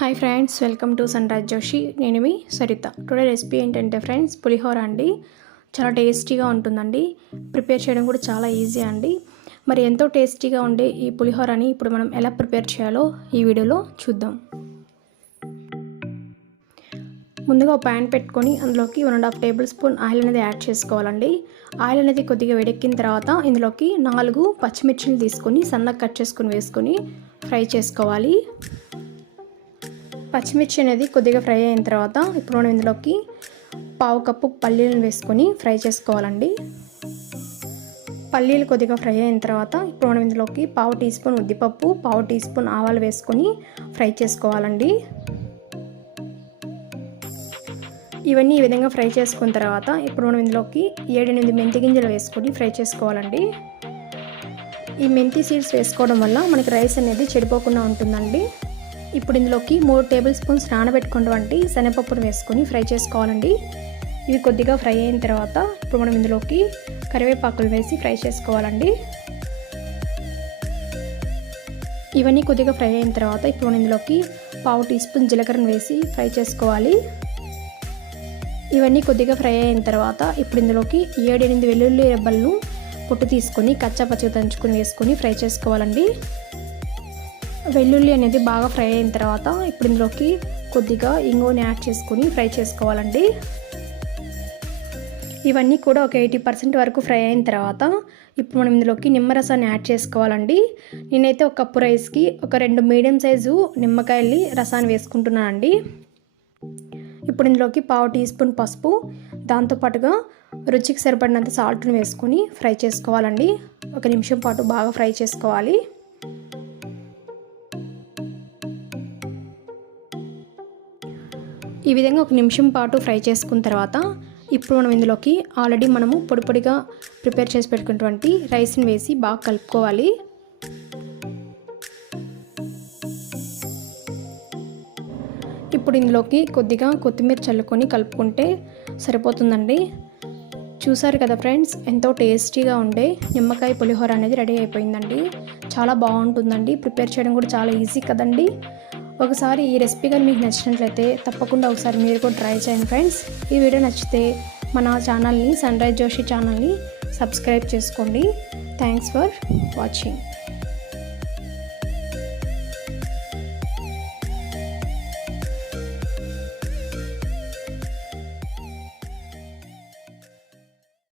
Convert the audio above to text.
Hi friends welcome to Sun Raj Joshi నేను మీ Saritha. Today recipe ఏంటంటే ఫ్రెండ్స్ పులిహోర అండి. చాలా టేస్టీగా ఉంటుందండి. ప్రిపేర్ చేయడం కూడా చాలా ఈజీ అండి. మరి ఎంతో టేస్టీగా ఉండే ఈ పులిహోరని ఇప్పుడు మనం ఎలా ప్రిపేర్ చేయాలో ఈ వీడియోలో చూద్దాం. ముందుగా ఒక ప్యాన్ పెట్టుకొని అందులోకి one and half tablespoon oil అనేది యాడ్ చేసుకోవాలండి. ఆయిల్ అనేది కొద్దిగా వేడెక్కిన తర్వాత ఇందులోకి నాలుగు పచ్చిమిర్చిని తీసుకొని సన్నగా కట్ చేసుకొని వేసుకొని ఫ్రై చేసుకోవాలి. పచ్చిమిర్చి అనేది కొద్దిగా ఫ్రై అయిన తర్వాత ఇప్పుడు మనం ఇందులోకి పావు కప్పు పల్లీలను వేసుకొని ఫ్రై చేసుకోవాలండి. పల్లీలు కొద్దిగా ఫ్రై అయిన తర్వాత ఇప్పుడు మనం ఇందులోకి పావు టీ స్పూన్ ఉద్దిపప్పు పావు టీ స్పూన్ ఆవాలు వేసుకొని ఫ్రై చేసుకోవాలండి. ఇవన్నీ ఈ విధంగా ఫ్రై చేసుకున్న తర్వాత ఇప్పుడు మనం ఇందులోకి ఏడెనిమిది మెంతి గింజలు వేసుకొని ఫ్రై చేసుకోవాలండి. ఈ మెంతి సీడ్స్ వేసుకోవడం వల్ల మనకి రైస్ అనేది చెడిపోకుండా ఉంటుందండి. ఇప్పుడు ఇందులోకి మూడు టేబుల్ స్పూన్స్ నానబెట్టుకున్నటువంటి శనగపప్పును వేసుకొని ఫ్రై చేసుకోవాలండి. ఇవి కొద్దిగా ఫ్రై అయిన తర్వాత ఇప్పుడు మనం ఇందులోకి కరివేపాకులు వేసి ఫ్రై చేసుకోవాలండి. ఇవన్నీ కొద్దిగా ఫ్రై అయిన తర్వాత ఇప్పుడు మనం ఇందులోకి పావు టీ స్పూన్ జీలకర్రను వేసి ఫ్రై చేసుకోవాలి. ఇవన్నీ కొద్దిగా ఫ్రై అయిన తర్వాత ఇప్పుడు ఇందులోకి ఏడెనిమిది వెల్లుల్లి రెబ్బలను పొట్టు తీసుకొని కచ్చా పచ్చిగా దంచుకొని వేసుకొని ఫ్రై చేసుకోవాలండి. వెల్లుల్లి అనేది బాగా ఫ్రై అయిన తర్వాత ఇప్పుడు ఇందులోకి కొద్దిగా ఇంగువని యాడ్ చేసుకొని ఫ్రై చేసుకోవాలండి. ఇవన్నీ కూడా ఒక ఎయిటీ పర్సెంట్ వరకు ఫ్రై అయిన తర్వాత ఇప్పుడు మనం ఇందులోకి నిమ్మరసాన్ని యాడ్ చేసుకోవాలండి. నేనైతే ఒక కప్పు రైస్కి ఒక రెండు మీడియం సైజు నిమ్మకాయల్ని రసాన్ని వేసుకుంటున్నానండి. ఇప్పుడు ఇందులోకి పావు టీ స్పూన్ పసుపు దాంతోపాటుగా రుచికి సరిపడినంత సాల్ట్ని వేసుకొని ఫ్రై చేసుకోవాలండి. ఒక నిమిషం పాటు బాగా ఫ్రై చేసుకోవాలి. ఈ విధంగా ఒక నిమిషం పాటు ఫ్రై చేసుకున్న తర్వాత ఇప్పుడు మనం ఇందులోకి ఆల్రెడీ మనము పొడి పొడిగా ప్రిపేర్ చేసి పెట్టుకున్నటువంటి రైస్ని వేసి బాగా కలుపుకోవాలి. ఇప్పుడు ఇందులోకి కొద్దిగా కొత్తిమీర చల్లుకొని కలుపుకుంటే సరిపోతుందండి. చూసారు కదా ఫ్రెండ్స్ ఎంతో టేస్టీగా ఉండే నిమ్మకాయ పులిహోర అనేది రెడీ అయిపోయిందండి. చాలా బాగుంటుందండి. ప్రిపేర్ చేయడం కూడా చాలా ఈజీ కదండి. ఒకసారి ఈ రెసిపీ కానీ మీకు నచ్చినట్లయితే తప్పకుండా ఒకసారి మీరు కూడా ట్రై చేయండి ఫ్రెండ్స్. ఈ వీడియో నచ్చితే మన ఛానల్ని సన్ రైజ్ జోషి ఛానల్ని సబ్స్క్రైబ్ చేసుకోండి. Thanks for watching